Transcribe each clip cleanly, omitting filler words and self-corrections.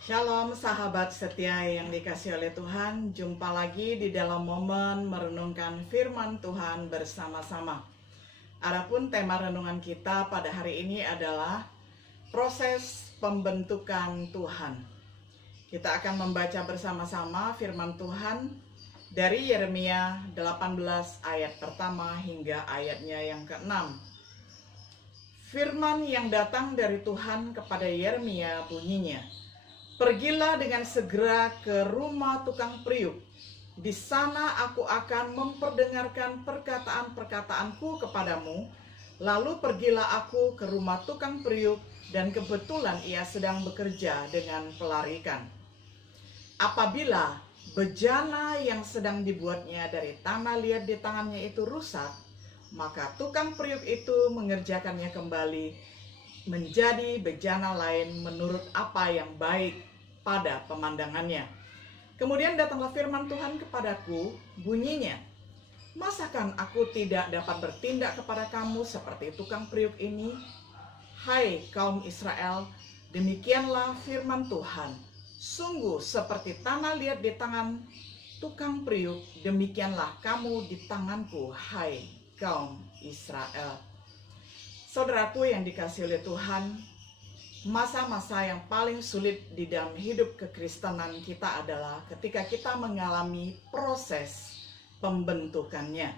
Shalom sahabat setia yang dikasih oleh Tuhan. Jumpa lagi di dalam momen merenungkan firman Tuhan bersama-sama. Adapun tema renungan kita pada hari ini adalah proses pembentukan Tuhan. Kita akan membaca bersama-sama firman Tuhan dari Yeremia 18 ayat pertama hingga ayatnya yang ke-6. Firman yang datang dari Tuhan kepada Yeremia bunyinya, "Pergilah dengan segera ke rumah tukang periuk. Di sana aku akan memperdengarkan perkataan-perkataanku kepadamu. Lalu pergilah aku ke rumah tukang periuk, dan kebetulan ia sedang bekerja dengan pelarikan. Apabila bejana yang sedang dibuatnya dari tanah liat di tangannya itu rusak, maka tukang periuk itu mengerjakannya kembali menjadi bejana lain menurut apa yang baik pada pemandangannya. Kemudian datanglah firman Tuhan kepadaku, bunyinya, masakan aku tidak dapat bertindak kepada kamu seperti tukang periuk ini? Hai kaum Israel, demikianlah firman Tuhan. Sungguh seperti tanah liat di tangan tukang periuk, demikianlah kamu di tanganku, hai kaum Israel." Saudaraku yang dikasihi oleh Tuhan, masa-masa yang paling sulit di dalam hidup kekristenan kita adalah ketika kita mengalami proses pembentukannya.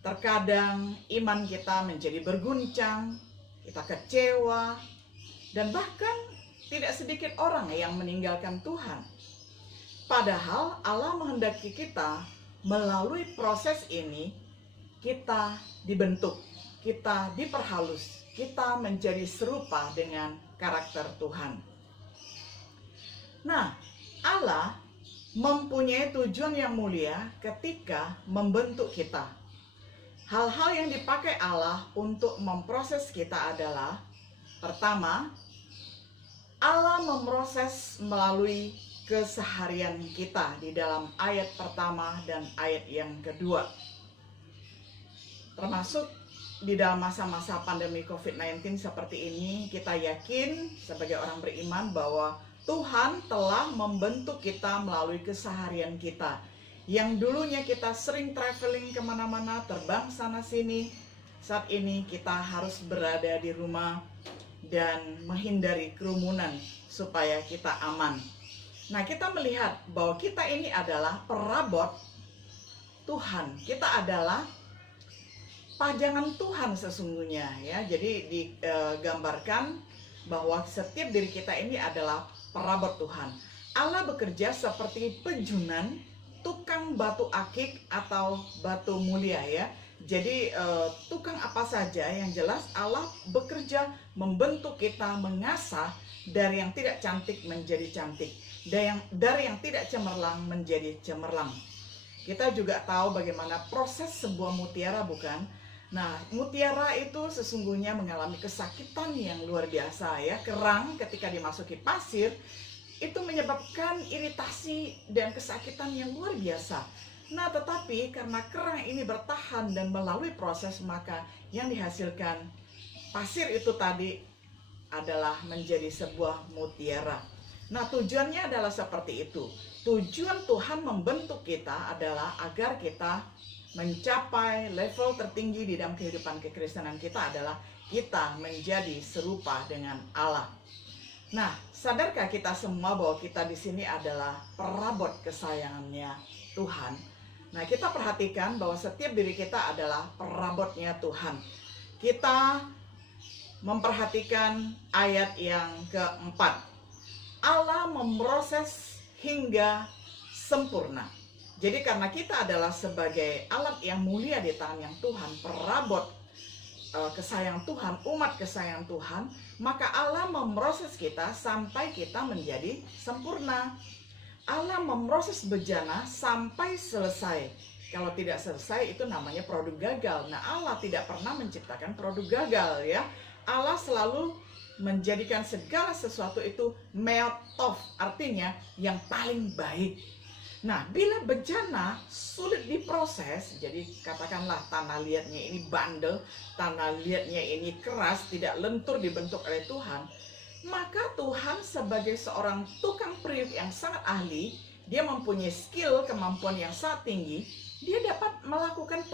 Terkadang iman kita menjadi berguncang, kita kecewa, dan bahkan tidak sedikit orang yang meninggalkan Tuhan. Padahal Allah menghendaki kita melalui proses ini, kita dibentuk, kita diperhalus, kita menjadi serupa dengan karakter Tuhan. Nah, Allah mempunyai tujuan yang mulia ketika membentuk kita. Hal-hal yang dipakai Allah untuk memproses kita adalah, pertama, Allah memproses melalui keseharian kita di dalam ayat pertama dan ayat yang kedua. Termasuk di dalam masa-masa pandemi COVID-19 seperti ini, kita yakin sebagai orang beriman bahwa Tuhan telah membentuk kita melalui keseharian kita. Yang dulunya kita sering traveling kemana-mana, terbang sana-sini, saat ini kita harus berada di rumah dan menghindari kerumunan supaya kita aman. Nah, kita melihat bahwa kita ini adalah perabot Tuhan. Kita adalah pajangan Tuhan sesungguhnya, ya. Jadi digambarkan bahwa setiap diri kita ini adalah perabot Tuhan. Allah bekerja seperti pejunan, tukang batu akik atau batu mulia, ya. Jadi tukang apa saja, yang jelas Allah bekerja membentuk kita, mengasah dari yang tidak cantik menjadi cantik, dari yang tidak cemerlang menjadi cemerlang. Kita juga tahu bagaimana proses sebuah mutiara, bukan? Nah, mutiara itu sesungguhnya mengalami kesakitan yang luar biasa, ya. Kerang ketika dimasuki pasir itu menyebabkan iritasi dan kesakitan yang luar biasa. Nah, tetapi karena kerang ini bertahan dan melalui proses, maka yang dihasilkan pasir itu tadi adalah menjadi sebuah mutiara. Nah, tujuannya adalah seperti itu. Tujuan Tuhan membentuk kita adalah agar kita mencapai level tertinggi di dalam kehidupan kekristenan kita adalah kita menjadi serupa dengan Allah. Nah, sadarkah kita semua bahwa kita di sini adalah perabot kesayangannya Tuhan? Nah, kita perhatikan bahwa setiap diri kita adalah perabotnya Tuhan. Kita memperhatikan ayat yang keempat. Allah memproses hingga sempurna. Jadi karena kita adalah sebagai alat yang mulia di tangan yang Tuhan, perabot kesayangan Tuhan, umat kesayangan Tuhan, maka Allah memproses kita sampai kita menjadi sempurna. Allah memproses bejana sampai selesai. Kalau tidak selesai itu namanya produk gagal. Nah, Allah tidak pernah menciptakan produk gagal, ya. Allah selalu menjadikan segala sesuatu itu made of, artinya yang paling baik. Nah, bila bejana sulit diproses, jadi katakanlah tanah liatnya ini bandel, tanah liatnya ini keras, tidak lentur dibentuk oleh Tuhan, maka Tuhan sebagai seorang tukang periuk yang sangat ahli, dia mempunyai skill, kemampuan yang sangat tinggi, dia dapat melakukan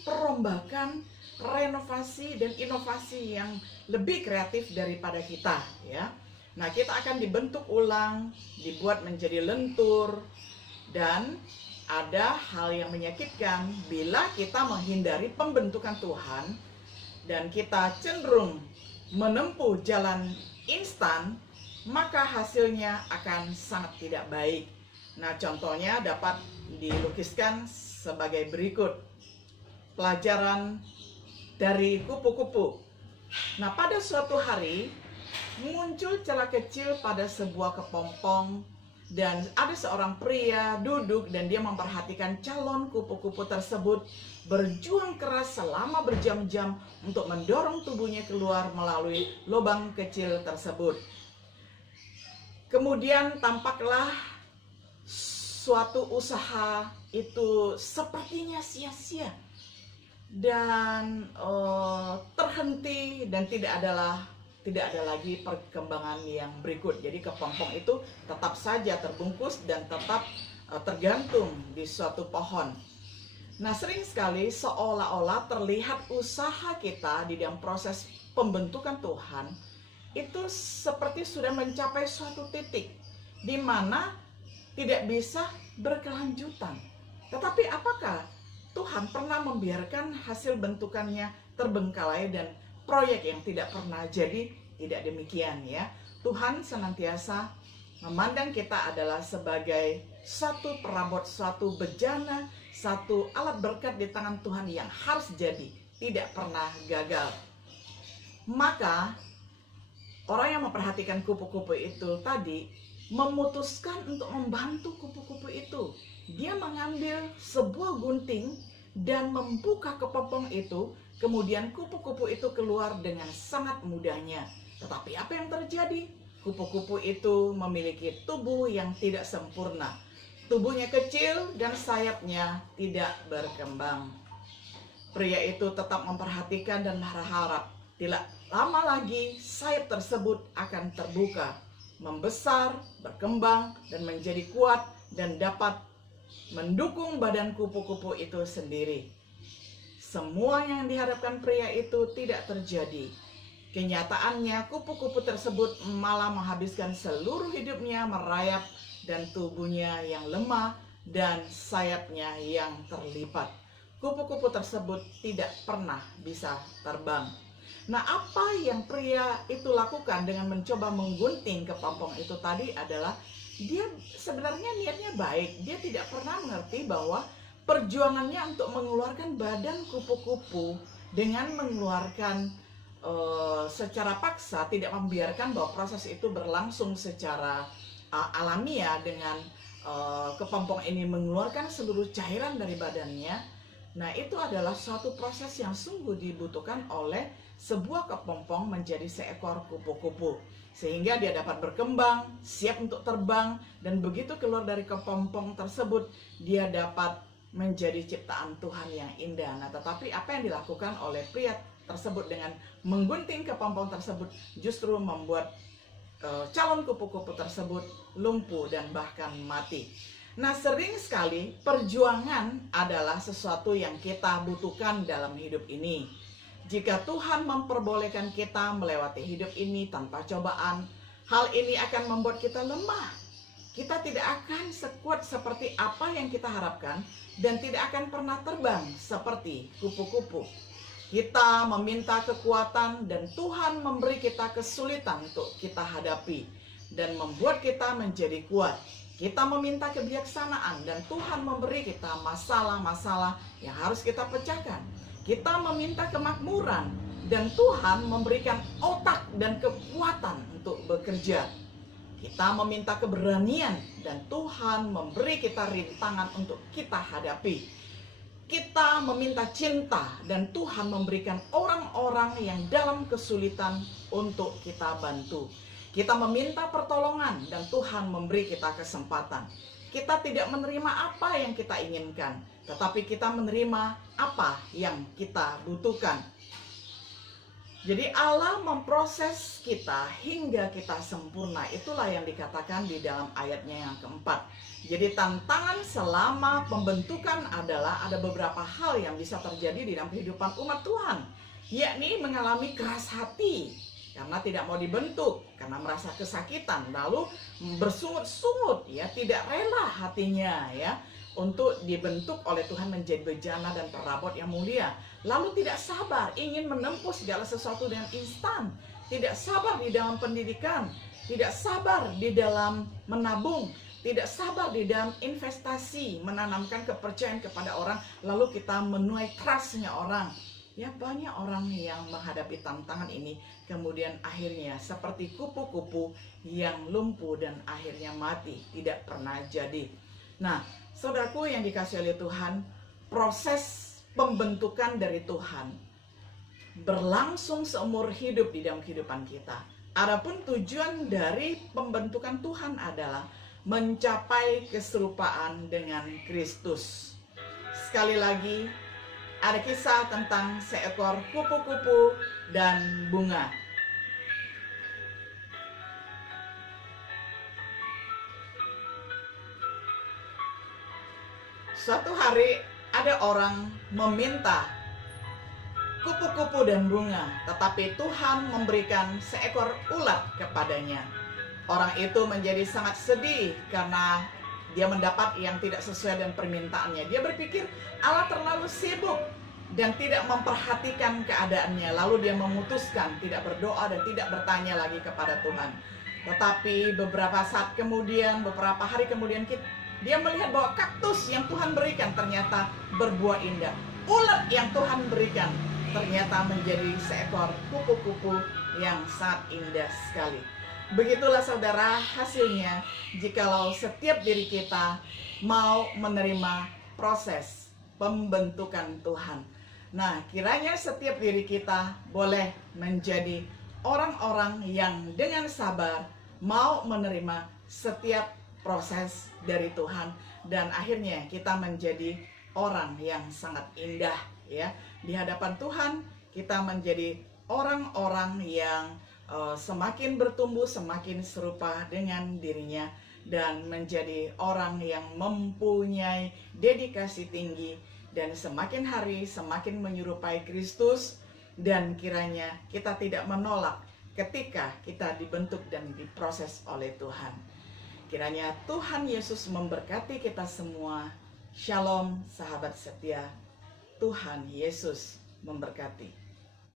perombakan, renovasi dan inovasi yang lebih kreatif daripada kita, ya. Nah, kita akan dibentuk ulang, dibuat menjadi lentur, dan ada hal yang menyakitkan bila kita menghindari pembentukan Tuhan dan kita cenderung menempuh jalan instan, maka hasilnya akan sangat tidak baik. Nah, contohnya dapat dilukiskan sebagai berikut. Pelajaran dari kupu-kupu. Nah, pada suatu hari muncul celah kecil pada sebuah kepompong, dan ada seorang pria duduk dan dia memperhatikan calon kupu-kupu tersebut berjuang keras selama berjam-jam untuk mendorong tubuhnya keluar melalui lubang kecil tersebut. Kemudian tampaklah suatu usaha itu sepertinya sia-sia dan terhenti, dan tidak ada lagi perkembangan yang berikut. Jadi kepompong itu tetap saja terbungkus dan tetap tergantung di suatu pohon. Nah, sering sekali seolah-olah terlihat usaha kita di dalam proses pembentukan Tuhan itu seperti sudah mencapai suatu titik di mana tidak bisa berkelanjutan. Tetapi apakah Tuhan pernah membiarkan hasil bentukannya terbengkalai dan proyek yang tidak pernah jadi? Tidak demikian, ya. Tuhan senantiasa memandang kita adalah sebagai satu perabot, suatu bejana, satu alat berkat di tangan Tuhan yang harus jadi, tidak pernah gagal. Maka orang yang memperhatikan kupu-kupu itu tadi memutuskan untuk membantu kupu-kupu itu. Dia mengambil sebuah gunting dan membuka kepompong itu, kemudian kupu-kupu itu keluar dengan sangat mudahnya. Tetapi apa yang terjadi? Kupu-kupu itu memiliki tubuh yang tidak sempurna. Tubuhnya kecil dan sayapnya tidak berkembang. Pria itu tetap memperhatikan dan berharap tidak lama lagi sayap tersebut akan terbuka, membesar, berkembang, dan menjadi kuat dan dapat mendukung badan kupu-kupu itu sendiri. Semua yang diharapkan pria itu tidak terjadi. Kenyataannya kupu-kupu tersebut malah menghabiskan seluruh hidupnya merayap, dan tubuhnya yang lemah dan sayapnya yang terlipat. Kupu-kupu tersebut tidak pernah bisa terbang. Nah, apa yang pria itu lakukan dengan mencoba menggunting kepompong itu tadi adalah dia sebenarnya niatnya baik. Dia tidak pernah mengerti bahwa perjuangannya untuk mengeluarkan badan kupu-kupu dengan mengeluarkan secara paksa, tidak membiarkan bahwa proses itu berlangsung secara alamiah dengan kepompong ini mengeluarkan seluruh cairan dari badannya. Nah, itu adalah suatu proses yang sungguh dibutuhkan oleh sebuah kepompong menjadi seekor kupu-kupu, sehingga dia dapat berkembang, siap untuk terbang, dan begitu keluar dari kepompong tersebut, dia dapat menjadi ciptaan Tuhan yang indah. Nah, tetapi apa yang dilakukan oleh pria tersebut dengan menggunting kepompong tersebut justru membuat calon kupu-kupu tersebut lumpuh dan bahkan mati. Nah, sering sekali perjuangan adalah sesuatu yang kita butuhkan dalam hidup ini. Jika Tuhan memperbolehkan kita melewati hidup ini tanpa cobaan, hal ini akan membuat kita lemah. Kita tidak akan sekuat seperti apa yang kita harapkan dan tidak akan pernah terbang seperti kupu-kupu. Kita meminta kekuatan dan Tuhan memberi kita kesulitan untuk kita hadapi dan membuat kita menjadi kuat. Kita meminta kebijaksanaan dan Tuhan memberi kita masalah-masalah yang harus kita pecahkan. Kita meminta kemakmuran dan Tuhan memberikan otak dan kekuatan untuk bekerja. Kita meminta keberanian dan Tuhan memberi kita rintangan untuk kita hadapi. Kita meminta cinta dan Tuhan memberikan orang-orang yang dalam kesulitan untuk kita bantu. Kita meminta pertolongan dan Tuhan memberi kita kesempatan. Kita tidak menerima apa yang kita inginkan, tetapi kita menerima apa yang kita butuhkan. Jadi Allah memproses kita hingga kita sempurna. Itulah yang dikatakan di dalam ayatnya yang keempat. Jadi tantangan selama pembentukan adalah ada beberapa hal yang bisa terjadi di dalam kehidupan umat Tuhan, yakni mengalami keras hati karena tidak mau dibentuk, karena merasa kesakitan, lalu bersungut-sungut, ya, tidak rela hatinya, ya, untuk dibentuk oleh Tuhan menjadi bejana dan perabot yang mulia. Lalu tidak sabar, ingin menempuh segala sesuatu dengan instan, tidak sabar di dalam pendidikan, tidak sabar di dalam menabung, tidak sabar di dalam investasi, menanamkan kepercayaan kepada orang, lalu kita menuai trustnya orang. Ya, banyak orang yang menghadapi tantangan ini, kemudian akhirnya seperti kupu-kupu yang lumpuh dan akhirnya mati, tidak pernah jadi. Nah, saudaraku yang dikasihi oleh Tuhan, proses pembentukan dari Tuhan berlangsung seumur hidup di dalam kehidupan kita. Adapun tujuan dari pembentukan Tuhan adalah mencapai keserupaan dengan Kristus. Sekali lagi, ada kisah tentang seekor kupu-kupu dan bunga. Suatu hari ada orang meminta kupu-kupu dan bunga, tetapi Tuhan memberikan seekor ulat kepadanya. Orang itu menjadi sangat sedih karena dia mendapat yang tidak sesuai dengan permintaannya. Dia berpikir Allah terlalu sibuk dan tidak memperhatikan keadaannya. Lalu dia memutuskan tidak berdoa dan tidak bertanya lagi kepada Tuhan. Tetapi beberapa saat kemudian, beberapa hari kemudian, dia melihat bahwa kaktus yang Tuhan berikan ternyata berbuah indah. Ulat yang Tuhan berikan ternyata menjadi seekor kupu-kupu yang sangat indah sekali. Begitulah saudara hasilnya jikalau setiap diri kita mau menerima proses pembentukan Tuhan. Nah, kiranya setiap diri kita boleh menjadi orang-orang yang dengan sabar mau menerima setiap proses dari Tuhan, dan akhirnya kita menjadi orang yang sangat indah, ya, di hadapan Tuhan. Kita menjadi orang-orang yang semakin bertumbuh, semakin serupa dengan dirinya, dan menjadi orang yang mempunyai dedikasi tinggi, dan semakin hari semakin menyerupai Kristus. Dan kiranya kita tidak menolak ketika kita dibentuk dan diproses oleh Tuhan. Kiranya Tuhan Yesus memberkati kita semua. Shalom sahabat setia, Tuhan Yesus memberkati.